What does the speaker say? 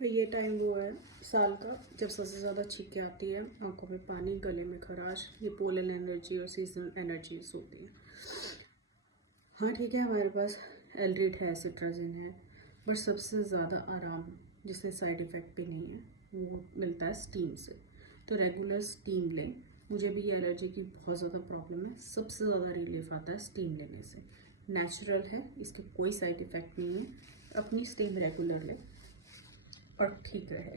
ये टाइम वो है साल का जब सबसे ज़्यादा छींकें आती है, आंखों में पानी, गले में खराश, ये पोलन एनर्जी और सीजनल एनर्जीज होती है। हाँ ठीक है, हमारे पास एलरिड है, सिट्राजिन है, बट सबसे ज़्यादा आराम जिससे साइड इफ़ेक्ट भी नहीं है वो मिलता है स्टीम से। तो रेगुलर स्टीम लें। मुझे भी ये एलर्जी की बहुत ज़्यादा प्रॉब्लम है, सबसे ज़्यादा रिलीफ आता है स्टीम लेने से। नेचुरल है, इसके कोई साइड इफ़ेक्ट नहीं है। अपनी स्टीम रेगुलर लें और ठीक रहे।